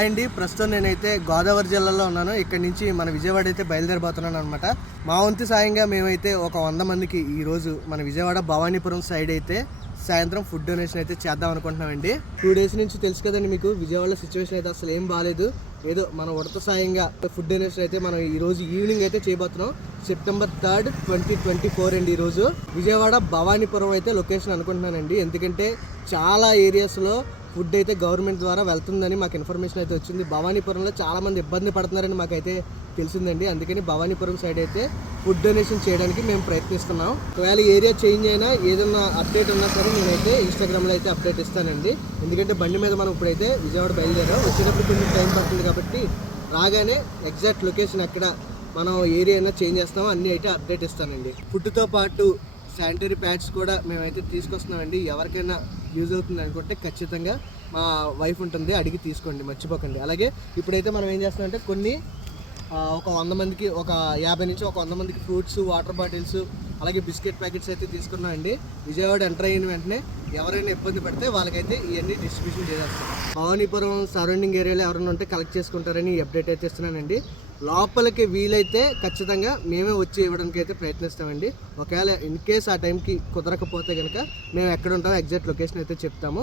Hi అండి. ప్రస్తుతం నేనైతే గోదావరి జిల్లాలో ఉన్నాను. ఇక్కడ నుంచి మన విజయవాడ అయితే బయలుదేరిపోతున్నాను అనమాట మా వంతు సాయంగా మేమైతే ఒక వంద మందికి ఈరోజు మన విజయవాడ భవానీపురం సైడ్ అయితే సాయంత్రం ఫుడ్ డొనేషన్ అయితే చేద్దాం అనుకుంటున్నామండి టూ డేస్ నుంచి తెలుసు కదండి మీకు విజయవాడలో సిచ్యువేషన్ అయితే అసలు ఏం బాగాలేదు ఏదో మన ఉడత సాయంగా ఫుడ్ డొనేషన్ అయితే మనం ఈ రోజు ఈవినింగ్ అయితే చేయబోతున్నాం. September third twenty twenty four అండి ఈరోజు విజయవాడ భవానీపురం అయితే లొకేషన్ అనుకుంటున్నానండి. ఎందుకంటే చాలా ఏరియాస్లో ఫుడ్ అయితే గవర్నమెంట్ ద్వారా వెళ్తుందని మాకు ఇన్ఫర్మేషన్ అయితే వచ్చింది. భవానీపురంలో చాలామంది ఇబ్బంది పడుతున్నారని మాకైతే తెలిసిందండి. అందుకని భవానీపురం సైడ్ అయితే ఫుడ్ డొనేషన్ చేయడానికి మేము ప్రయత్నిస్తున్నాం. ఒకవేళ ఏరియా చేంజ్ అయినా ఏదైనా అప్డేట్ ఉన్నా సరే నేనైతే ఇన్స్టాగ్రామ్లో అయితే అప్డేట్ ఇస్తానండి. ఎందుకంటే బండి మీద మనం ఇప్పుడైతే విజయవాడ బయలుదేరాం. వచ్చేటప్పుడు కొంచెం టైం పడుతుంది కాబట్టి రాగానే ఎగ్జాక్ట్ లొకేషన్ ఎక్కడ మనం ఏరియా అయినా చేంజ్ చేస్తామో అన్నీ అయితే అప్డేట్ ఇస్తానండి. ఫుడ్తో పాటు శానిటరీ ప్యాడ్స్ కూడా మేమైతే తీసుకొస్తున్నామండి. ఎవరికైనా యూజ్ అవుతుంది అనుకుంటే ఖచ్చితంగా మా వైఫ్ ఉంటుంది అడిగి తీసుకోండి మర్చిపోకండి. అలాగే ఇప్పుడైతే మనం ఏం చేస్తున్నామంటే కొన్ని ఒక వంద మందికి ఒక యాభై నుంచి ఒక వంద మందికి ఫ్రూట్స్ వాటర్ బాటిల్స్ అలాగే బిస్కెట్ ప్యాకెట్స్ అయితే తీసుకున్నామండి. విజయవాడ ఎంటర్ అయిన వెంటనే ఎవరైనా ఇబ్బంది పడితే వాళ్ళకైతే ఇవన్నీ డిస్ట్రిబ్యూషన్ చేసేస్తాం. భవానీపురం సరౌండింగ్ ఏరియాలో ఎవరైనా ఉంటే కలెక్ట్ చేసుకుంటారని అప్డేట్ అయితే ఇస్తున్నానండి. లోపలికి వీలైతే ఖచ్చితంగా మేమే వచ్చి ఇవ్వడానికి అయితే ప్రయత్నిస్తామండి. ఒకవేళ ఇన్ కేస్ ఆ టైంకి కుదరకపోతే కనుక మేము ఎక్కడ ఉంటామో ఎగ్జాక్ట్ లొకేషన్ అయితే చెప్తాము.